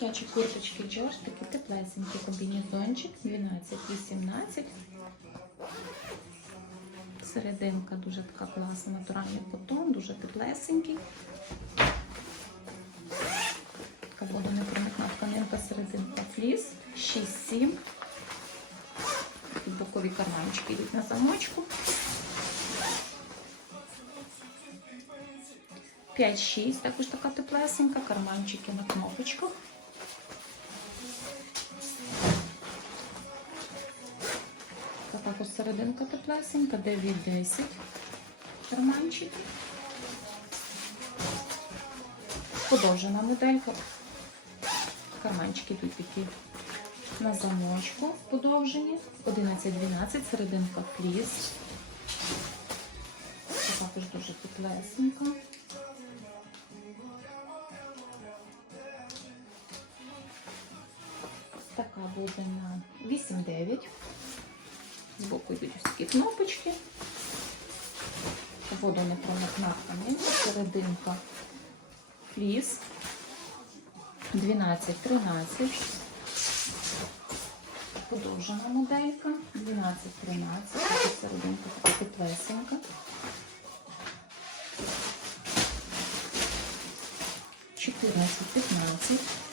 Дитячі курточки Джордж, такі теплесенькі. Комбінезончик 12-18. Серединка дуже така класна, натуральний котон, дуже теплесенький. Така водонепроникна тканинка, серединка фліс, 6-7. Тут бокові карманчики йдуть на замочку. 5-6, також така теплесенька, карманчики на кнопочках. Також серединка теплесенька, 9-10 карманчики. Подовжена моделька. Карманчики тут такі на замочку подовжені. 11-12, серединка фліс. Також дуже теплесенька. Така буде на 8-9. Збоку йдуть ось такі кнопочки. Водонепроникна тканинка, серединка фліс. 12-13. Подовжена моделька. 12-13. Серединка така теплесенька. Чотирнадцять, п'ятнадцять.